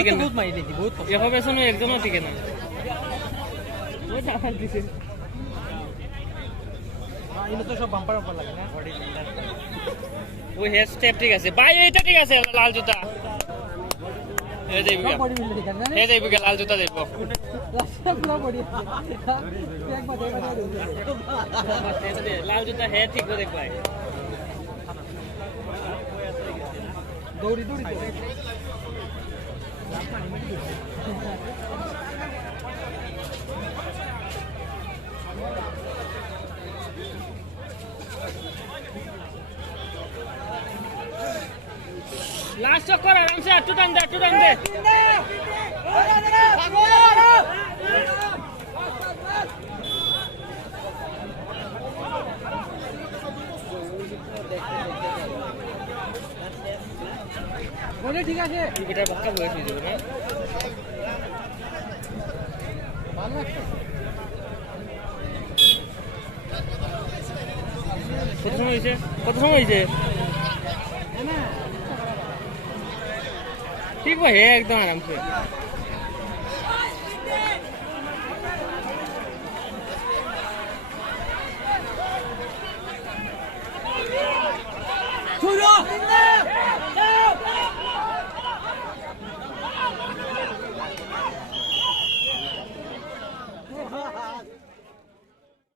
টিকে না, বহুত মারি দেখি বহুত এভাবে পেছনে একজনও টিকে না। ওই টাকা দিছে এগুলো তো সব বাম্পার বাম্পার লাগে না বডি ওই হেড স্টেপ ঠিক আছে ভাই, এইটা ঠিক আছে। লাল জুতা এই যে সব বডি বিল্ডার ঠিক আছে না এই যে লাল জুতা দেব। রাস্তা পুরো বডি এক বাদে লাল জুতা হেড ঠিক করে দেখ ভাই। দৌড়ি দৌড়ি লাস্ট চক্কর আরামসে একটু টান দে, একটু টান দে। বডি ঠিক আছে টিকিটার বাক্কা বয়স হয়ে যাবে না? ভালো লাগছে কত সময় হয়েছে, কত সময় হয়েছে? ঠিক ভাই, একদম আরামসে।